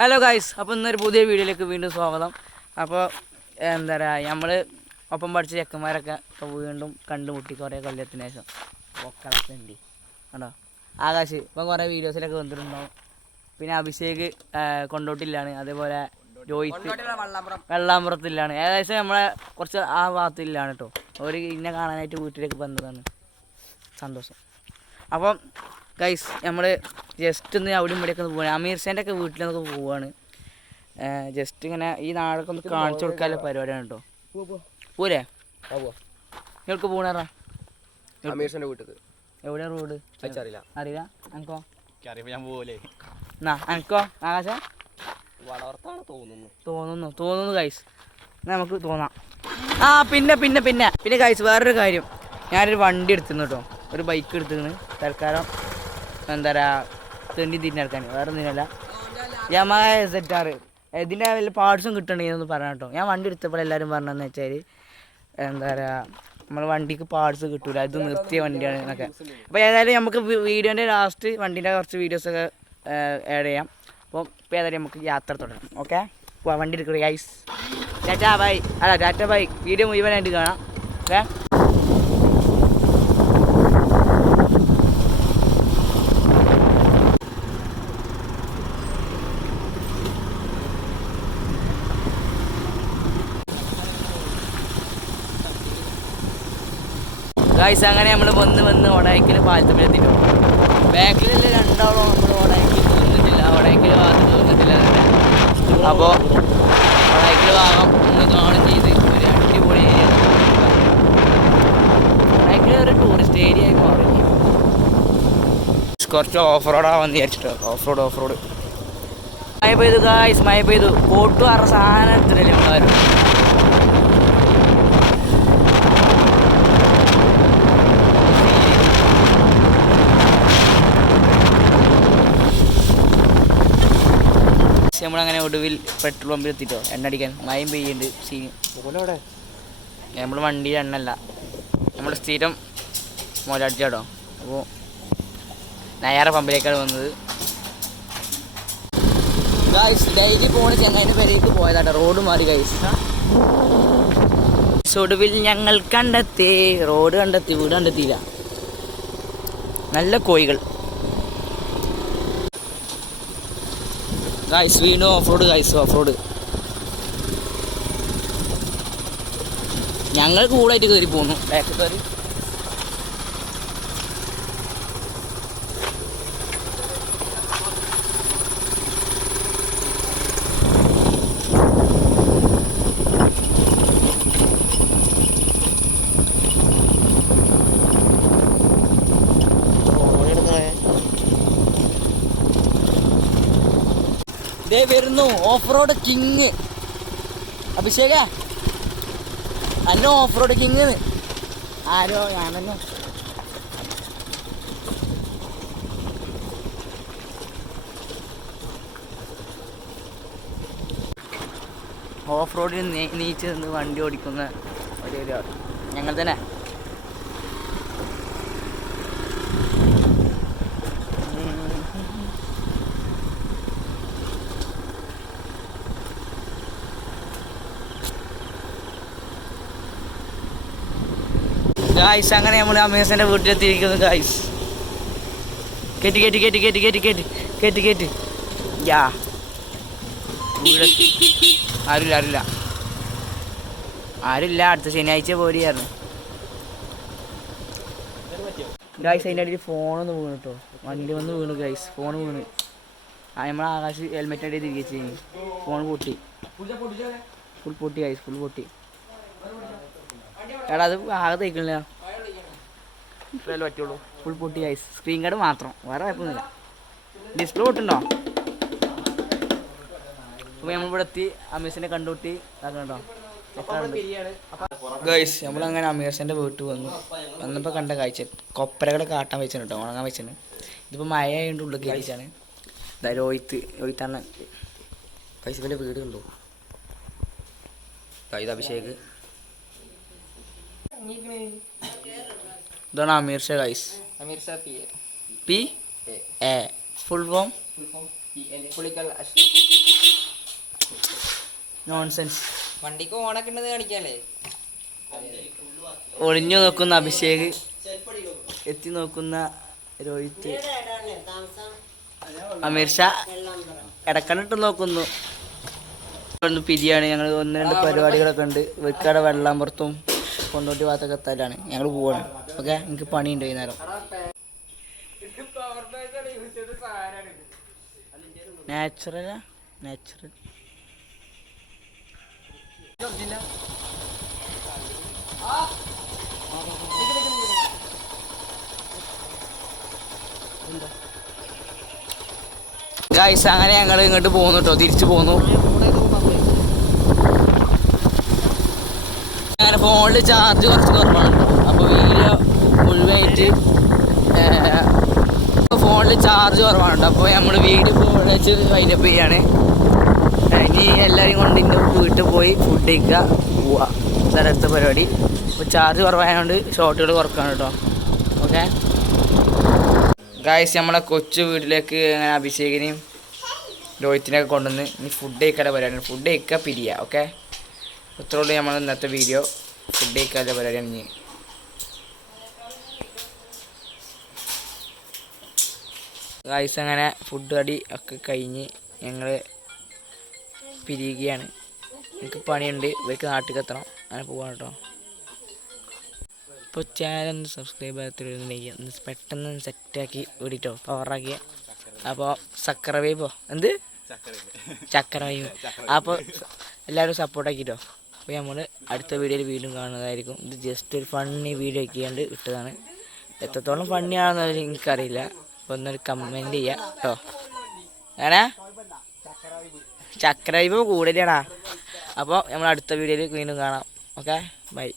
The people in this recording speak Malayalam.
ഹലോ ഗായ്സ് അപ്പോൾ ഇന്നൊരു പുതിയ വീഡിയോയിലേക്ക് വീണ്ടും സ്വാഗതം. അപ്പോൾ എന്താ പറയുക നമ്മൾ ഒപ്പം പഠിച്ച ചെക്കന്മാരൊക്കെ ഇപ്പോൾ വീണ്ടും കണ്ടുമുട്ടി കുറേ കൊല്ലത്തിന് ശേഷം. ഒക്കളൊക്കെ ഉണ്ട് കണ്ടോ. ആകാശ് ഇപ്പം കുറേ വീഡിയോസിലൊക്കെ വന്നിട്ടുണ്ടാവും. പിന്നെ അഭിഷേക് കൊണ്ടോട്ടില്ലാണ് അതേപോലെ രോഹിത് വെള്ളാമ്പുറത്തില്ലാണ് ഏകദേശം നമ്മളെ കുറച്ച് ആ ഭാഗത്തില്ലാണ് കേട്ടോ അവർ ഇന്നെ കാണാനായിട്ട് വീട്ടിലേക്ക് വന്നതാണ്. സന്തോഷം. അപ്പം ഗൈസ് നമ്മൾ ജസ്റ്റ് ഒന്ന് അവിടെ ഇവിടെയൊക്കെ ഒന്ന് പോവാണ്. അമീർ സേന്റെ ഒക്കെ വീട്ടിലൊക്കെ പോവാണ്. ജസ്റ്റ് ഇങ്ങനെ ഈ നാടൊക്കെ ഒന്ന് കാണിച്ചു കൊടുക്കാനുള്ള പരിപാടിയാണ് കേട്ടോ പോരെ? നിങ്ങൾക്ക് പോണേറാ? അമീർഷന്റെ വീട്ടിൽ എവിടെയാ റോഡ്? അറിയില്ല. അറിയില്ല എനിക്കോ ഞാൻ പോലെ എന്നാ എനിക്കോ ആകാശ? വളർത്താണ് തോന്നുന്നു. തോന്നുന്നു തോന്നുന്നു ഗൈസ് നമുക്ക് തോന്നാം. ആ പിന്നെ പിന്നെ പിന്നെ. പിന്നെ ഗൈസ് വേറൊരു കാര്യം. ഞാനൊരു വണ്ടി എടുത്തിരുന്നു കേട്ടോ ഒരു ബൈക്ക് എടുത്തിരുന്നു. തൽക്കാലം എന്താ പറയുക തെണ്ടി തിരിഞ്ഞെടുക്കാൻ വേറെ ഒന്നിനല്ല യമഹ സെറ്റ് ആറ് ഇതിന്റെ വല്ല പാർട്സും കിട്ടണമെങ്കിൽ ഒന്ന് കേട്ടോ ഞാൻ വണ്ടി എടുത്തപ്പോൾ എല്ലാവരും പറഞ്ഞതെന്ന് വെച്ചാൽ എന്താ പറയുക നമ്മൾ വണ്ടിക്ക് പാർട്സ് കിട്ടൂല. ഇത് നിർത്തിയ വണ്ടിയാണ് എന്നൊക്കെ. അപ്പോൾ ഏതായാലും നമുക്ക് വീഡിയോന്റെ ലാസ്റ്റ് വണ്ടീന്റെ കുറച്ച് വീഡിയോസൊക്കെ ആഡ് ചെയ്യാം. അപ്പോൾ ഇപ്പോൾ ഏതായാലും നമുക്ക് യാത്ര തുടരാം ഓക്കെ വണ്ടി എടുക്കുക ഐസ് ടാറ്റ ബൈ അല്ല ടാറ്റ ബൈ വീഡിയോ മുഴുവനായിട്ട് കാണാം. ഓക്കെ ഗായ്സ് അങ്ങനെ നമ്മൾ വന്ന് വന്ന് ഒടയക്കിൽ പാലത്തമ്പലത്തിന്റെ ബാക്കിലുള്ള രണ്ടാളോ നമ്മൾ ഒടയക്കിൽ തീർന്നിട്ടില്ല ഒടയക്കിൽ ഭാഗത്ത് തീർന്നിട്ടില്ല അപ്പോൾ ഒടയക്കിൽ ഭാഗം ഒന്ന് കാണും ചെയ്ത് ഒരു അടിപൊളി ഏരിയ ഒടയക്കിൽ ഒരു ടൂറിസ്റ്റ് ഏരിയ ആയി മാറി. കുറച്ച് ഓഫ് റോഡാവാന്ന് വിചാരിച്ചിട്ടോ. ഓഫ് റോഡ് ഓഫ് റോഡ് മഴ പെയ്തു ഗായ്സ് മഴ പെയ്തു. കോട്ടു അറ സാധനം എടുത്തിട്ടില്ലേ നമ്മളാരും നമ്മളങ്ങനെ ഒടുവിൽ പെട്രോൾ പമ്പിൽ എത്തിട്ടോ. എണ്ണ അടിക്കാൻ. മയം പെയ്യുന്നുണ്ട്. ഓലോടെ നമ്മൾ വണ്ടിയിൽ എണ്ണല്ല. നമ്മൾ സ്ഥിരം മുതലടിച്ചാടോ അപ്പോൾ നയാറ പമ്പിലേക്കാണ് വന്നത്. ഗൈസ് ഡെയിലി പോണ ചെങ്ങൈന്റെ പേരേക്ക് പോയതാട്ടോ. റോഡ് മാറി ഗൈസ് ഒടുവിൽ ഞങ്ങൾ കണ്ടെത്തി. റോഡ് കണ്ടെത്തി വീട് കണ്ടെത്തിയില്ല. നല്ല കോഴികൾ. ഗൈസ് വീണ്ടും off road guys off road ഞങ്ങൾ കൂളായിട്ട് കയറി പോന്നു. ബാക്ക് കയറി ദേ വരുന്നു ഓഫ് റോഡ് കിങ് അഭിഷേക അന്ന ഓഫ് റോഡ് കിങ് ആരോ ഞാനല്ലോ ഓഫ് റോഡിൽ നീച്ച് നിന്ന് വണ്ടി ഓടിക്കുന്ന ഒരു ഞങ്ങൾ തന്നെ. ഗായ്സ് അങ്ങനെ നമ്മൾ അമേസിന്റെ വീട്ടിലെത്തിയിരിക്കുന്നു ഗായ്സ് കെട്ടി കെട്ടി കെട്ടി കെട്ടി കെട്ടി കെട്ടി കെട്ടി കെട്ടി. യാ. ആരില്ല ആരില്ല ആരില്ല അടുത്ത ശനിയാഴ്ച പോരിയായിരുന്നു. ഗായ്സ് അതിന്റെ അടിയിൽ ഫോണൊന്ന് വീണു കേട്ടോ വണ്ടി വന്ന് വീണു ഗൈസ് ഫോൺ വീണ്. ആ നമ്മൾ ആകാശ് ഹെൽമെറ്റ് അടി തിരികെ ചെയ്യും ഫോൺ പൊട്ടി. ഫുൾ പൊട്ടി ഗൈസ് ഫുൾ പൊട്ടി. എടാ അത് ആകെ തയ്ക്കണില്ല ഇത്രയല്ലേ പറ്റുള്ളൂ. ഫുൾ പൊട്ടി ഐസ് സ്ക്രീൻ കാർഡ് മാത്രം. വേറെ കുഴപ്പമൊന്നുമില്ല. ഡിസ്പ്ലേ പൊട്ടുണ്ടോ? അപ്പോൾ നമ്മളിവിടെ എത്തി. അമീസിനെ കണ്ടുകൂട്ടി കണ്ടോ? ഗൈസ് നമ്മളങ്ങനെ അമീർസിന്റെ വീട്ടിൽ വന്നു. വന്നപ്പോൾ കണ്ട കാഴ്ച. കൊപ്പരകളെ കാട്ടാൻ വെച്ചിട്ടുണ്ട് കേട്ടോ ഉണങ്ങാൻ വെച്ചിട്ടുണ്ട്. ഇതിപ്പോൾ മഴ ആയതുകൊണ്ട് ഉള്ളിൽ കയറിച്ചാണ് ഇതാ രോഹിത്ത് രോഹിത്താണ് ഗൈസ് ഇവന്റെ വീട് കണ്ടു? ഇത് അഭിഷേക്. ഇതാണ് Aamir Shah guys Aamir Shah P P A full form nonsense വണ്ടിക്ക് ഓണൊക്കെ ഉണ്ടെന്ന് കാണിക്കാല്ലേ? ഒളിഞ്ഞു നോക്കുന്ന അഭിഷേക്. എത്തി നോക്കുന്ന രോഹിത്. അമീർ ഷാ ഇടക്കണിട്ട് നോക്കുന്നു. പിരിയാണ് ഞങ്ങൾ ഒന്ന് രണ്ട് പരിപാടികളൊക്കെ ഉണ്ട്. വെക്കാടെ വെള്ളാമ്പുറത്തും കൊണ്ടോട്ടി ഭാഗത്തൊക്കെ എത്താലാണ്. ഞങ്ങൾ പോവാണ്. ഓക്കെ? എനിക്ക് പണിയുണ്ട് വൈകുന്നേരം. നാച്ചുറലാ നാച്ചുറൽ ഗായ്സ് അങ്ങനെ ഞങ്ങൾ ഇങ്ങോട്ട് പോകുന്നു കേട്ടോ തിരിച്ചു പോന്നു. അങ്ങനെ ഫോണിൽ ചാർജ് കുറച്ച് കുറവാണ് അപ്പോൾ വീഡിയോ മുഴുവനായിട്ട് ഫോണിൽ ചാർജ് കുറവാണ് അപ്പോൾ നമ്മൾ ഇപ്പോൾ വെച്ച് വൈൻഡപ്പ് ചെയ്യാണ്. ഇനി എല്ലാവരും കൊണ്ട് ഇന്ന് വീട്ടിൽ പോയി ഫുഡ് കഴിക്കുക പോവുക അടുത്ത പരിപാടി. അപ്പോൾ ചാർജ് കുറവായതുകൊണ്ട് ഷോട്ടുകൾ കുറക്കാണ് കേട്ടോ ഓക്കെ ഗായ്സ് നമ്മളെ കൊച്ചു വീട്ടിലേക്ക് അങ്ങനെ അഭിഷേകിനെയും രോഹിത്തിനെയൊക്കെ കൊണ്ടുവന്ന് ഇനി ഫുഡ് കഴിക്കാൻ പരിപാടിയാണ്. ഫുഡ് കഴിക്കുക പിരിയുക ഓക്കെ ഇത്രയുള്ളൂ നമ്മൾ ഇന്നത്തെ വീഡിയോ ഫുഡ് കഴിക്കാതെ പരിപാടിയാണ് ഇനി ഗായ്സ് അങ്ങനെ ഫുഡ് അടി ഒക്കെ കഴിഞ്ഞ് ഞങ്ങൾ പിരിയുകയാണ്. എനിക്ക് പണിയുണ്ട്. ഇവർക്ക് നാട്ടിൽ എത്തണം. അങ്ങനെ പോവാണ് കേട്ടോ ഇപ്പോൾ ചാനലൊന്ന് സബ്സ്ക്രൈബ് ചെയ്യാത്തിട്ടുണ്ടെങ്കിൽ ഒന്ന് പെട്ടെന്ന് സെറ്റാക്കി ഓടിട്ടോ പവറാക്കി അപ്പോൾ സക്കറ പോ എന്ത്? ചക്കര വേവ് അപ്പോൾ എല്ലാവരും സപ്പോർട്ടാക്കിട്ടോ അപ്പോൾ നമ്മൾ അടുത്ത വീഡിയോയിൽ വീണ്ടും കാണുന്നതായിരിക്കും. ഇത് ജസ്റ്റ് ഒരു ഫണ്ണി വീഡിയോ ഒക്കെയാണ്ട് ഇട്ടതാണ്. എത്രത്തോളം ഫണ്ണി ആണെന്ന് എനിക്കറിയില്ല. അപ്പോൾ ഒന്നൊരു കമന്റ് ചെയ്യാം കേട്ടോ അങ്ങനെ ചക്കര കൂടുതലാണ് അപ്പോൾ നമ്മൾ അടുത്ത വീഡിയോയിൽ വീണ്ടും കാണാം. Okay bye